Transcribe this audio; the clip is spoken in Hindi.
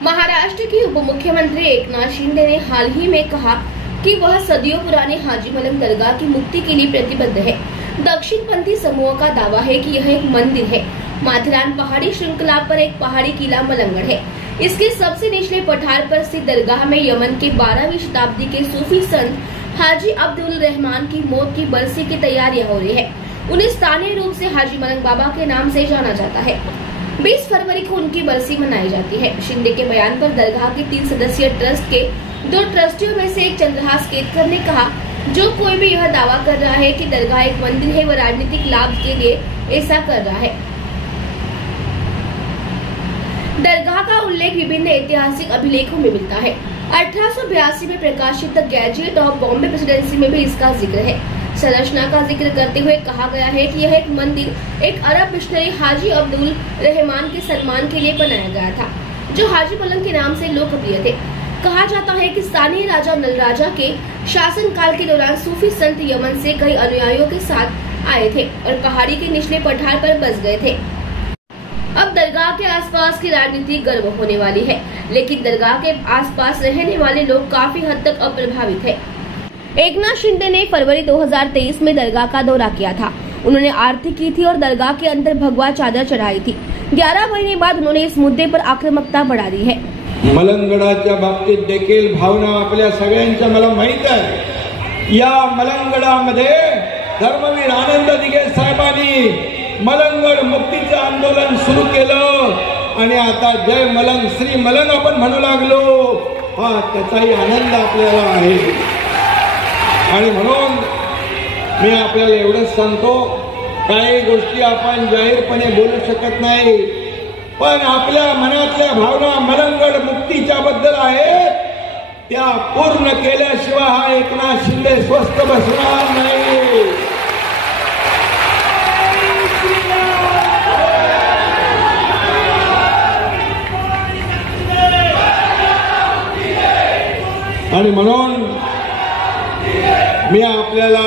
महाराष्ट्र के उप मुख्यमंत्री एकनाथ शिंदे ने हाल ही में कहा कि वह सदियों पुराने हाजी मलंग दरगाह की मुक्ति के लिए प्रतिबद्ध है। दक्षिणपंथी समूह का दावा है कि यह एक मंदिर है। माथेरान पहाड़ी श्रृंखला पर एक पहाड़ी किला मलंगड़ है। इसके सबसे निचले पठार पर स्थित दरगाह में यमन के 12वीं शताब्दी के सूफी संत हाजी अब्दुल रहमान की मौत की बरसी की तैयारियां हो रही है। उन्हें स्थानीय रूप से हाजी मलंग बाबा के नाम से जाना जाता है। 20 फरवरी को उनकी बरसी मनाई जाती है। शिंदे के बयान पर दरगाह के 3 सदस्यीय ट्रस्ट के 2 ट्रस्टियों में से एक चंद्रहास केतकर ने कहा, जो कोई भी यह दावा कर रहा है कि दरगाह एक मंदिर है, वह राजनीतिक लाभ के लिए ऐसा कर रहा है। दरगाह का उल्लेख विभिन्न ऐतिहासिक अभिलेखों में मिलता है। 1882 में प्रकाशित गैजेट ऑफ बॉम्बे प्रेसिडेंसी में भी इसका जिक्र है। संरचना का जिक्र करते हुए कहा गया है कि यह एक मंदिर एक अरब मिशनरी हाजी अब्दुल रहमान के सम्मान के लिए बनाया गया था, जो हाजी मलंग के नाम से लोकप्रिय थे। कहा जाता है कि स्थानीय राजा नल राजा के शासनकाल के दौरान सूफी संत यमन से कई अनुयायियों के साथ आए थे और पहाड़ी के निचले पठार पर बस गए थे। अब दरगाह के आसपास की राजनीति गर्व होने वाली है, लेकिन दरगाह के आसपास रहने वाले लोग काफी हद तक अप्रभावित है। एकनाथ शिंदे ने फरवरी 2023 में दरगाह का दौरा किया था। उन्होंने आरती की थी और दरगाह के अंदर भगवा चादर चढ़ाई थी। 11 महीने बाद उन्होंने इस मुद्दे पर आक्रमकता बढ़ा दी है। मलंगडाच्या बाबतीत देखील भावना आपल्या सगळ्यांच्या मला माहित आहे। या मलंगडामध्ये धर्मवीर आनंद दिघे साहेबांनी मलंगड मुक्तीचं आंदोलन सुरू केलं आणि आता जय मलंग श्री मलंग आपण म्हणू लागलो। हा त्याचाही आनंद आपल्याला आहे आणि म्हणून मी आपल्याला एवढंच सांगतो, काही गोष्टी आपण जाहीरपणे बोलू शकत नाही, पण आपल्या मनातल्या भावना मलंगड मुक्तीच्या बद्दल आहेत त्या पूर्ण केल्याशिवाय हा एकनाथ शिंदे स्वस्थ बसणार नाही। आणि म्हणून मी आपल्याला